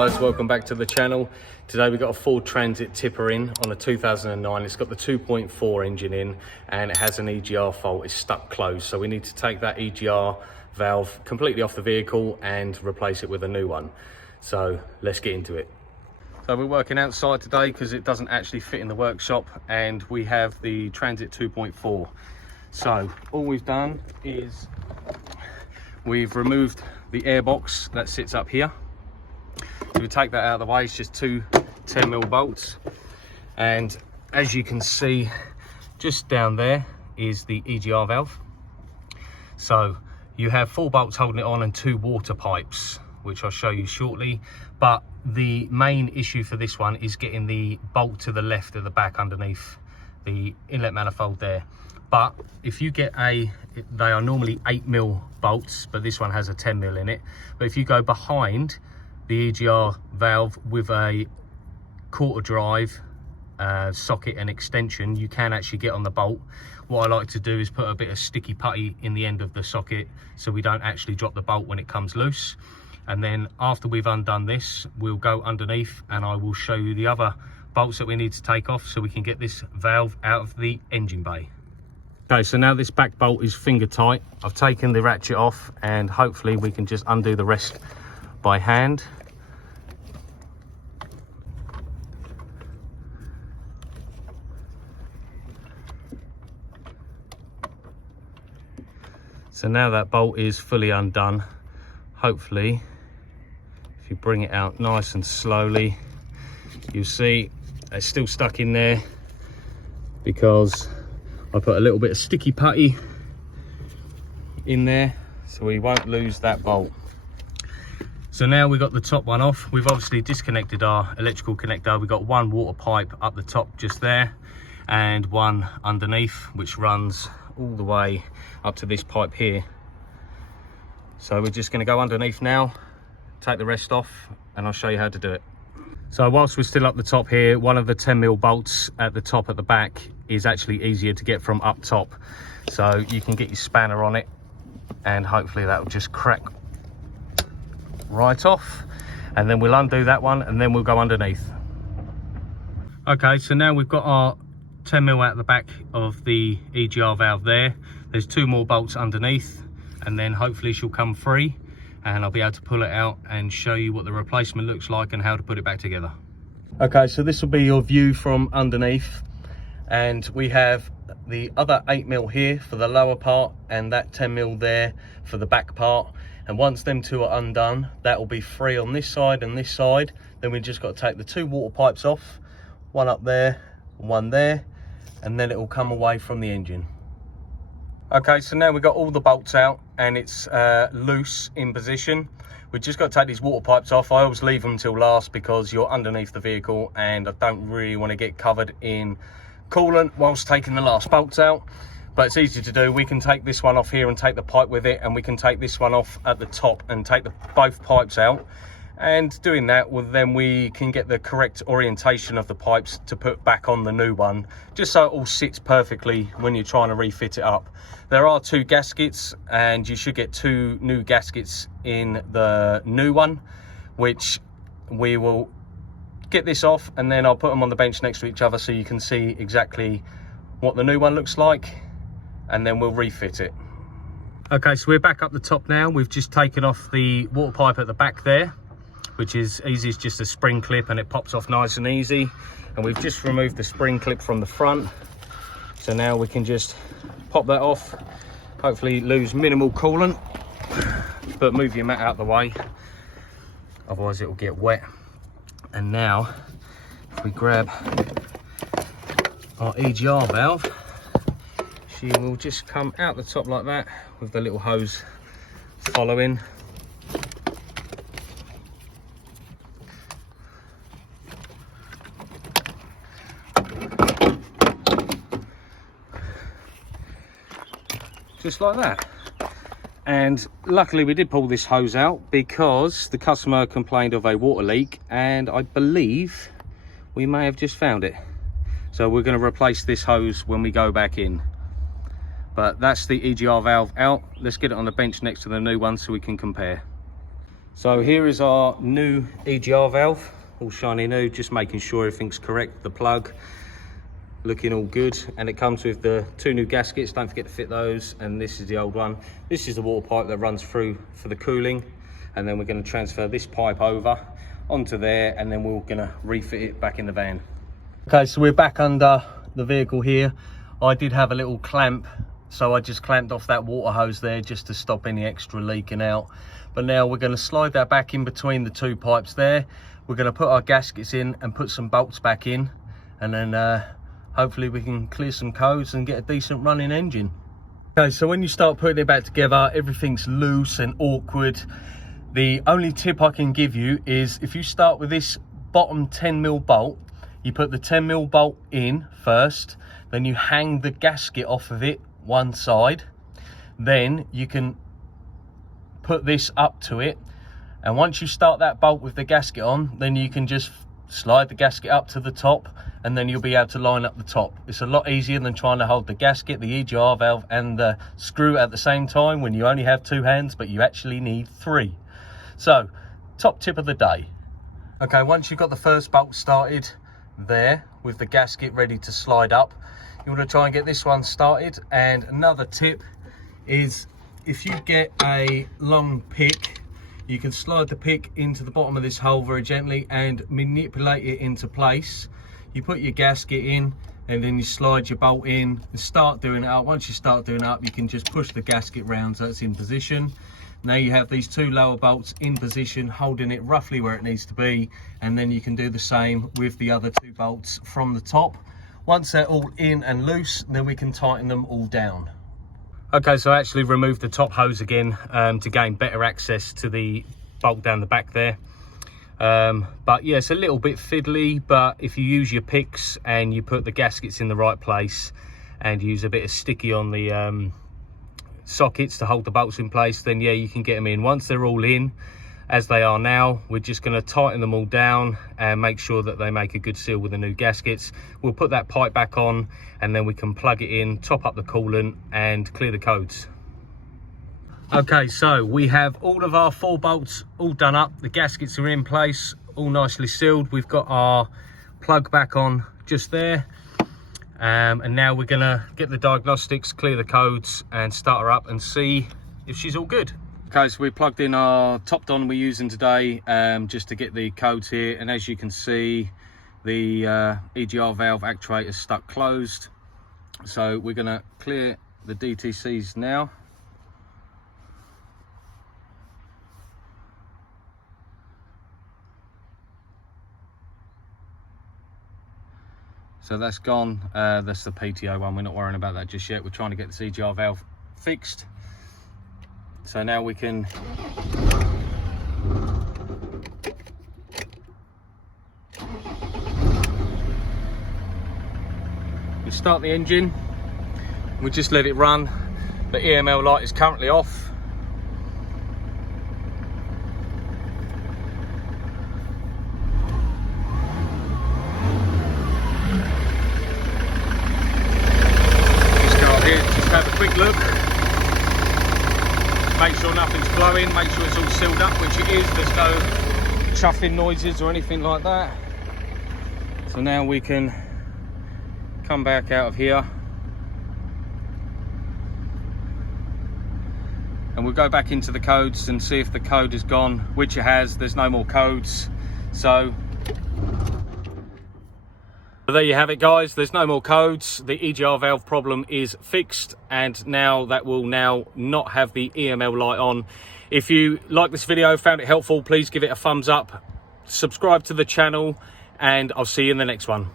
Guys, welcome back to the channel. Today we've got a Ford Transit tipper in on a 2009. It's got the 2.4 engine in and it has an EGR fault. It's stuck closed, so we need to take that EGR valve completely off the vehicle and replace it with a new one. So let's get into it. So we're working outside today because it doesn't actually fit in the workshop, and we have the Transit 2.4. So all we've done is we've removed the airbox that sits up here. So we take that out of the way. It's just two 10mm bolts, and as you can see just down there is the EGR valve. So you have 4 bolts holding it on and 2 water pipes, which I'll show you shortly. But the main issue for this one is getting the bolt to the left of the back underneath the inlet manifold there. But if you get they are normally 8mm bolts, but this one has a 10mm in it. But if you go behind the EGR valve with a quarter drive socket and extension, you can actually get on the bolt. What I like to do is put a bit of sticky putty in the end of the socket so we don't actually drop the bolt when it comes loose. And then after we've undone this, we'll go underneath and I will show you the other bolts that we need to take off so we can get this valve out of the engine bay. Okay, so now this back bolt is finger tight. I've taken the ratchet off and hopefully we can just undo the rest by hand. So now that bolt is fully undone. Hopefully, if you bring it out nice and slowly, you'll see it's still stuck in there because I put a little bit of sticky putty in there so we won't lose that bolt. So now we've got the top one off. We've obviously disconnected our electrical connector. We've got one water pipe up the top just there and one underneath, which runs all the way up to this pipe here. So we're just going to go underneath now, take the rest off, and I'll show you how to do it. So whilst we're still up the top here, one of the 10mm bolts at the top at the back is actually easier to get from up top. So you can get your spanner on it and hopefully that will just crack right off, and then we'll undo that one and then we'll go underneath. Okay, so now we've got our 10mm out the back of the EGR valve there. There's 2 more bolts underneath and then hopefully she'll come free and I'll be able to pull it out and show you what the replacement looks like and how to put it back together. Okay, so this will be your view from underneath, and we have the other 8mm here for the lower part and that 10mm there for the back part. And once them 2 are undone, that will be free on this side and this side. Then we've just got to take the 2 water pipes off, one up there, one there, and then it will come away from the engine. Okay, so now we've got all the bolts out and it's loose in position. We've just got to take these water pipes off. I always leave them till last because you're underneath the vehicle and I don't really want to get covered in coolant whilst taking the last bolts out. But it's easy to do. We can take this one off here and take the pipe with it, and we can take this one off at the top and take both pipes out. And doing that, well, then we can get the correct orientation of the pipes to put back on the new one, just so it all sits perfectly when you're trying to refit it up. There are 2 gaskets, and you should get 2 new gaskets in the new one, which we will get this off, and then I'll put them on the bench next to each other so you can see exactly what the new one looks like, and then we'll refit it. Okay, so we're back up the top now. We've just taken off the water pipe at the back there, which is easy. It's just a spring clip and it pops off nice and easy. And we've just removed the spring clip from the front. So now we can just pop that off, hopefully lose minimal coolant, but move your mat out the way, otherwise it will get wet. And now if we grab our EGR valve, she will just come out the top like that with the little hose following. Just like that. And luckily we did pull this hose out because the customer complained of a water leak, and I believe we may have just found it. So we're going to replace this hose when we go back in. But that's the EGR valve out. Let's get it on the bench next to the new one so we can compare. So here is our new EGR valve, all shiny new, just making sure everything's correct. The plug looking all good, and it comes with the 2 new gaskets. Don't forget to fit those, and this is the old one. This is the water pipe that runs through for the cooling, and then we're going to transfer this pipe over onto there, and then we're going to refit it back in the van. Okay, so we're back under the vehicle here. I did have a little clamp, so I just clamped off that water hose there just to stop any extra leaking out. But now we're going to slide that back in between the 2 pipes there. We're going to put our gaskets in and put some bolts back in, and then hopefully we can clear some codes and get a decent running engine. Okay, so when you start putting it back together, everything's loose and awkward. The only tip I can give you is if you start with this bottom 10mm bolt, you put the 10mm bolt in first, then you hang the gasket off of it one side, then you can put this up to it, and once you start that bolt with the gasket on, then you can just slide the gasket up to the top, and then you'll be able to line up the top. It's a lot easier than trying to hold the gasket, the EGR valve and the screw at the same time when you only have 2 hands, but you actually need 3. So, top tip of the day. Okay, once you've got the first bolt started there with the gasket ready to slide up, you want to try and get this one started. And another tip is if you get a long pick, you can slide the pick into the bottom of this hole very gently and manipulate it into place. You put your gasket in, and then you slide your bolt in and start doing it up. Once you start doing it up, you can just push the gasket round so it's in position. Now you have these 2 lower bolts in position, holding it roughly where it needs to be, and then you can do the same with the other 2 bolts from the top. Once they're all in and loose, then we can tighten them all down. Okay, so I actually removed the top hose again to gain better access to the bolt down the back there. But yeah, it's a little bit fiddly, but if you use your picks and you put the gaskets in the right place and use a bit of sticky on the sockets to hold the bolts in place, then yeah, you can get them in. Once they're all in as they are now, we're just going to tighten them all down and make sure that they make a good seal with the new gaskets. We'll put that pipe back on, and then we can plug it in, top up the coolant and clear the codes. Okay, so we have all of our 4 bolts all done up. The gaskets are in place, all nicely sealed. We've got our plug back on just there. And now we're gonna get the diagnostics, clear the codes and start her up and see if she's all good. Okay, so we plugged in our top don we're using today just to get the codes here. And as you can see, the EGR valve actuator is stuck closed. So we're gonna clear the DTCs now. So that's gone. That's the PTO one. We're not worrying about that just yet. We're trying to get this EGR valve fixed. So now we can start the engine. We just let it run. The EML light is currently off. Have a quick look, make sure nothing's blowing, make sure it's all sealed up, which it is. There's no chuffing noises or anything like that. So now we can come back out of here and we'll go back into the codes and see if the code is gone, which it has. There's no more codes. So there you have it, guys. There's no more codes. The EGR valve problem is fixed, and now that will now not have the EML light on. If you like this video, found it helpful, please give it a thumbs up, subscribe to the channel, and I'll see you in the next one.